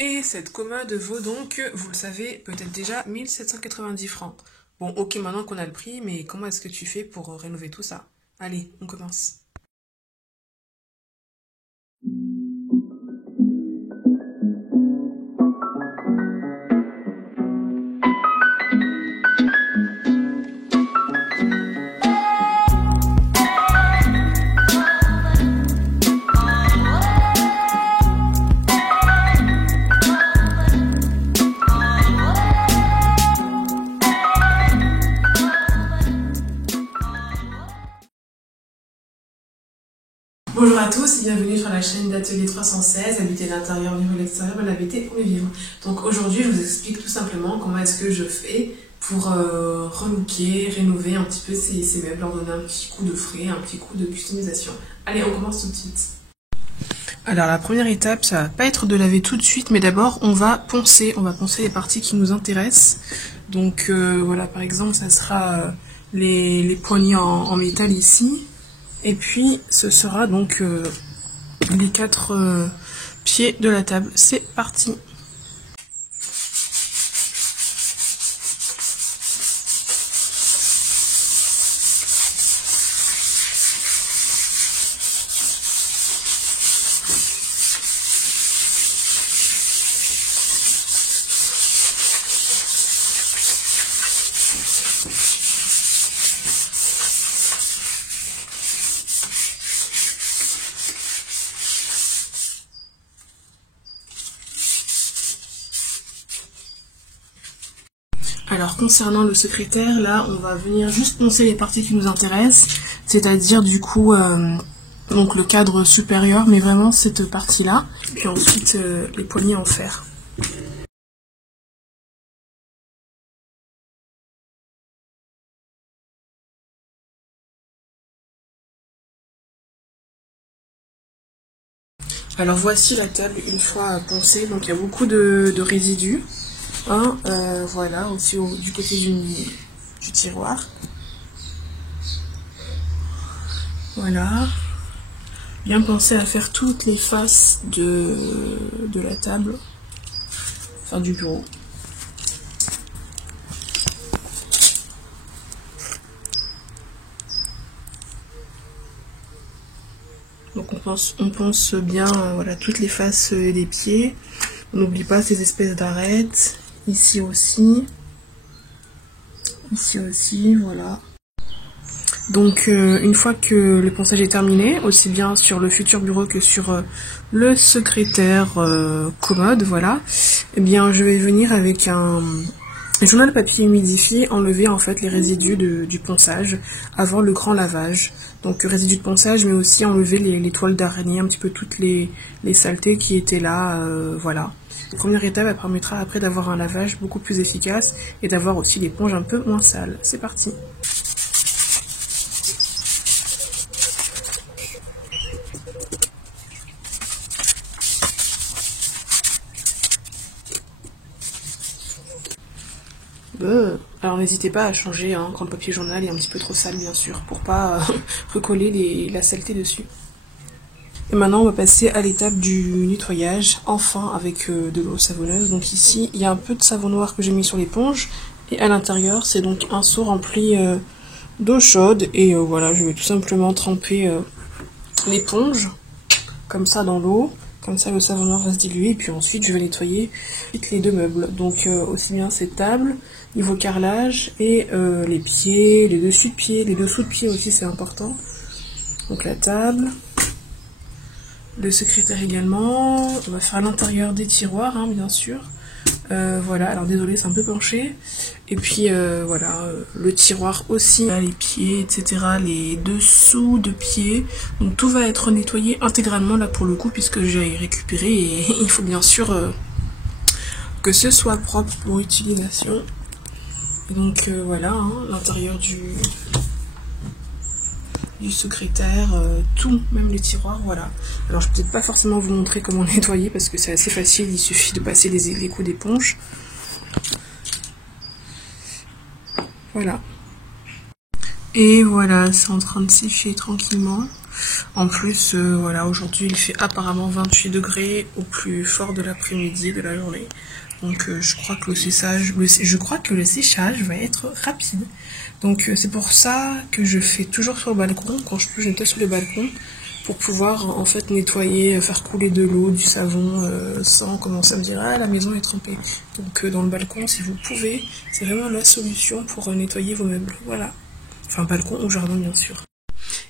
Et cette commode vaut donc, vous le savez peut-être déjà, 1790 francs. Bon, ok, maintenant qu'on a le prix, mais comment est-ce que tu fais pour rénover tout ça? Allez, on commence. Bonjour à tous et bienvenue sur la chaîne d'Atelier 316, habiter l'intérieur, vivre l'extérieur, mal habiter pour mieux vivre. Donc aujourd'hui je vous explique tout simplement comment est-ce que je fais pour relooker, rénover un petit peu ces meubles, leur donner un petit coup de frais, un petit coup de customisation. Allez, on commence tout de suite. Alors la première étape, ça va pas être de laver tout de suite, mais d'abord on va poncer les parties qui nous intéressent. Donc voilà, par exemple ça sera les poignées en métal ici. Et puis, ce sera donc les 4 pieds de la table. C'est parti! Alors concernant le secrétaire, là on va venir juste poncer les parties qui nous intéressent, c'est-à-dire du coup donc le cadre supérieur, mais vraiment cette partie-là, puis ensuite les poignées en fer. Alors voici la table une fois poncée, donc il y a beaucoup de résidus. Voilà, aussi du côté du tiroir. Voilà. Bien penser à faire toutes les faces de la table, enfin du bureau. Donc on pense bien voilà, toutes les faces des pieds. On n'oublie pas ces espèces d'arêtes. Ici aussi, voilà. Donc une fois que le ponçage est terminé, aussi bien sur le futur bureau que sur le secrétaire commode, voilà, eh bien je vais venir avec un journal papier humidifié enlever en fait les résidus du ponçage avant le grand lavage. Donc résidus de ponçage, mais aussi enlever les toiles d'araignée, un petit peu toutes les saletés qui étaient là, voilà. La première étape, elle permettra après d'avoir un lavage beaucoup plus efficace et d'avoir aussi l'éponge un peu moins sale. C'est parti! Alors n'hésitez pas à changer quand le papier journal est un petit peu trop sale bien sûr, pour pas recoller la saleté dessus. Et maintenant on va passer à l'étape du nettoyage, enfin avec de l'eau savonneuse. Donc ici il y a un peu de savon noir que j'ai mis sur l'éponge, et à l'intérieur c'est donc un seau rempli d'eau chaude, et voilà, je vais tout simplement tremper l'éponge, comme ça dans l'eau. Comme ça le savon noir va se diluer, et puis ensuite je vais nettoyer les 2 meubles. Donc aussi bien cette table, niveau carrelage, et les pieds, les dessus de pieds, les dessous de pieds aussi c'est important. Donc la table, le secrétaire également, on va faire à l'intérieur des tiroirs bien sûr. Voilà, alors désolé c'est un peu penché. Et puis voilà, le tiroir aussi, les pieds, etc. Les dessous de pieds. Donc tout va être nettoyé intégralement là pour le coup, puisque j'ai récupéré, et il faut bien sûr que ce soit propre pour utilisation. Et donc voilà, l'intérieur du secrétaire, tout, même les tiroirs, voilà. Alors je peux peut-être pas forcément vous montrer comment nettoyer parce que c'est assez facile, il suffit de passer les coups d'éponge. Voilà. Et voilà, c'est en train de sécher tranquillement. En plus, voilà, aujourd'hui il fait apparemment 28 degrés au plus fort de l'après-midi de la journée. Donc je crois que le séchage va être rapide. Donc c'est pour ça que je fais toujours sur le balcon. Quand je peux, je nettoie sur le balcon pour pouvoir en fait nettoyer, faire couler de l'eau, du savon sans commencer à me dire ah la maison est trempée. Donc dans le balcon si vous pouvez, c'est vraiment la solution pour nettoyer vos meubles. Voilà. Enfin balcon ou jardin bien sûr.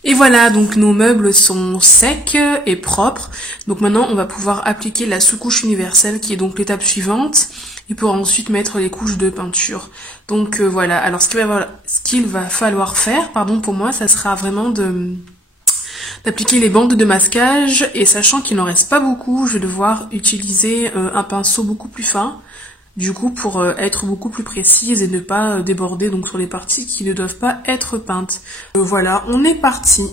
Et voilà, donc nos meubles sont secs et propres. Donc maintenant, on va pouvoir appliquer la sous-couche universelle qui est donc l'étape suivante et pour ensuite mettre les couches de peinture. Donc voilà, alors ce qu'il va falloir faire, pardon pour moi, ça sera vraiment d'appliquer les bandes de masquage et sachant qu'il n'en reste pas beaucoup, je vais devoir utiliser un pinceau beaucoup plus fin. Du coup, pour être beaucoup plus précise et ne pas déborder donc sur les parties qui ne doivent pas être peintes. Voilà, on est parti.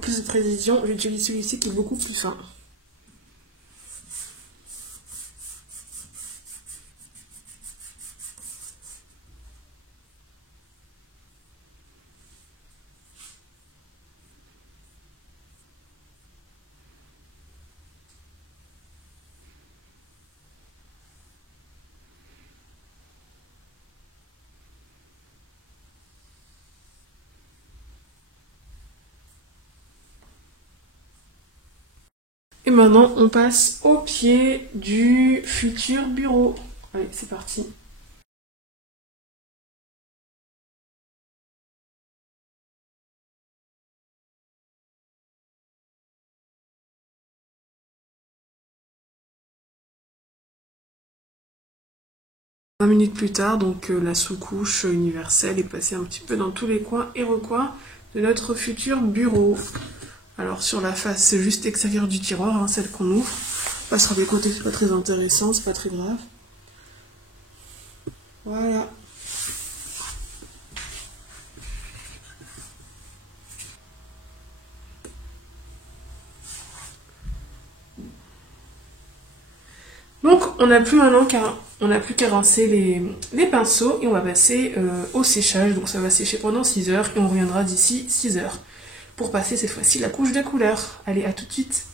Plus de précision, j'utilise celui-ci qui est beaucoup plus fin. Et maintenant, on passe au pied du futur bureau. Allez, c'est parti. Un minutes plus tard, donc la sous-couche universelle est passée un petit peu dans tous les coins et recoins de notre futur bureau. Alors sur la face juste extérieure du tiroir, hein, celle qu'on ouvre, on passera des côtés, c'est pas très intéressant, c'est pas très grave. Voilà. Donc on n'a plus qu'à rincer les pinceaux et on va passer au séchage. Donc ça va sécher pendant 6 heures et on reviendra d'ici 6 heures pour passer cette fois-ci la couche de couleur. Allez, à tout de suite.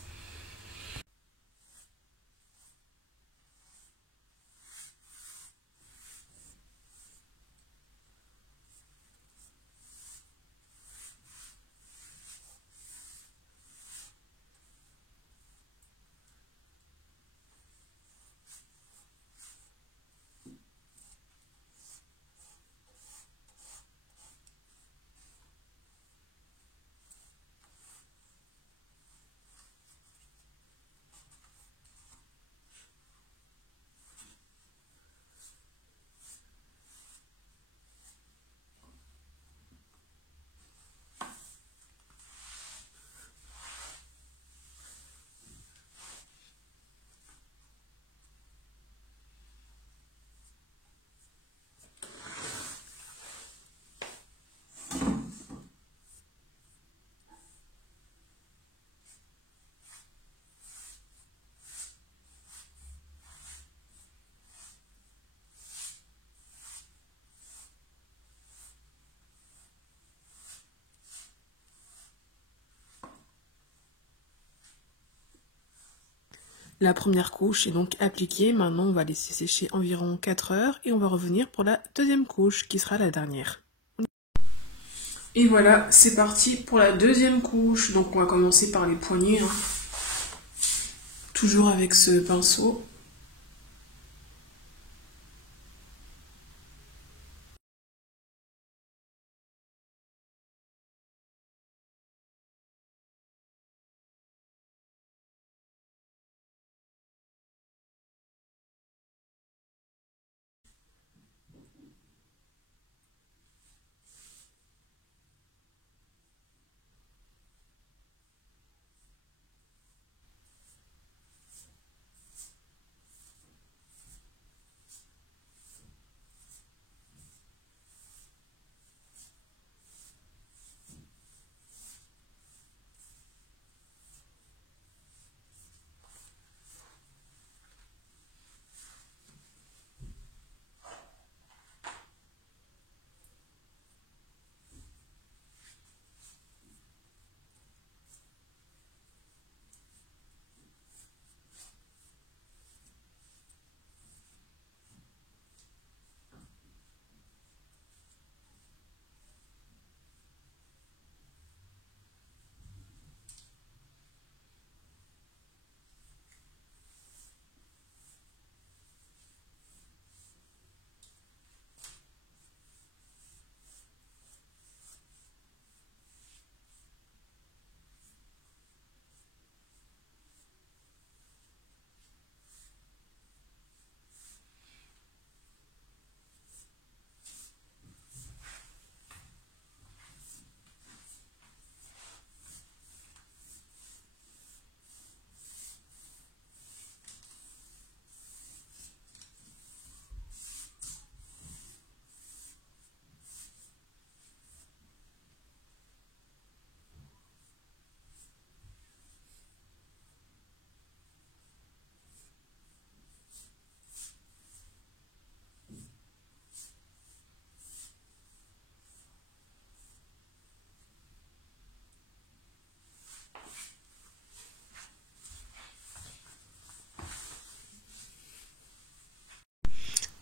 La première couche est donc appliquée. Maintenant, on va laisser sécher environ 4 heures et on va revenir pour la deuxième couche qui sera la dernière. Et voilà, c'est parti pour la deuxième couche. Donc on va commencer par les poignets, hein. Toujours avec ce pinceau.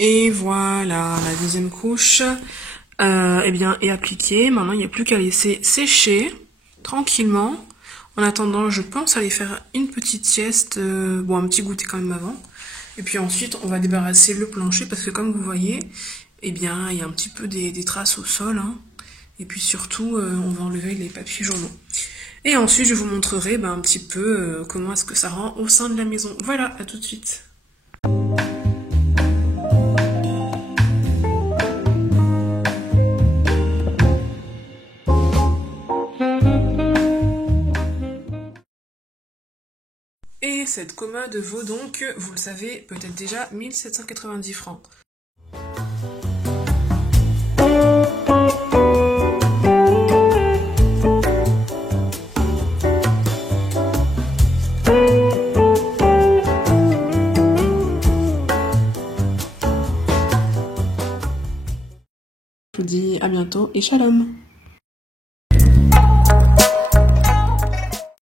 Et voilà, la deuxième couche eh bien, est appliquée. Maintenant, il n'y a plus qu'à laisser sécher tranquillement. En attendant, je pense aller faire une petite sieste, bon, un petit goûter quand même avant. Et puis ensuite, on va débarrasser le plancher parce que comme vous voyez, eh bien, il y a un petit peu des traces au sol, hein. Et puis surtout, on va enlever les papiers journaux. Et ensuite, je vous montrerai un petit peu comment est-ce que ça rend au sein de la maison. Voilà, à tout de suite. Et cette commode vaut donc, vous le savez peut-être déjà, 1790 francs. Je vous dis à bientôt et shalom!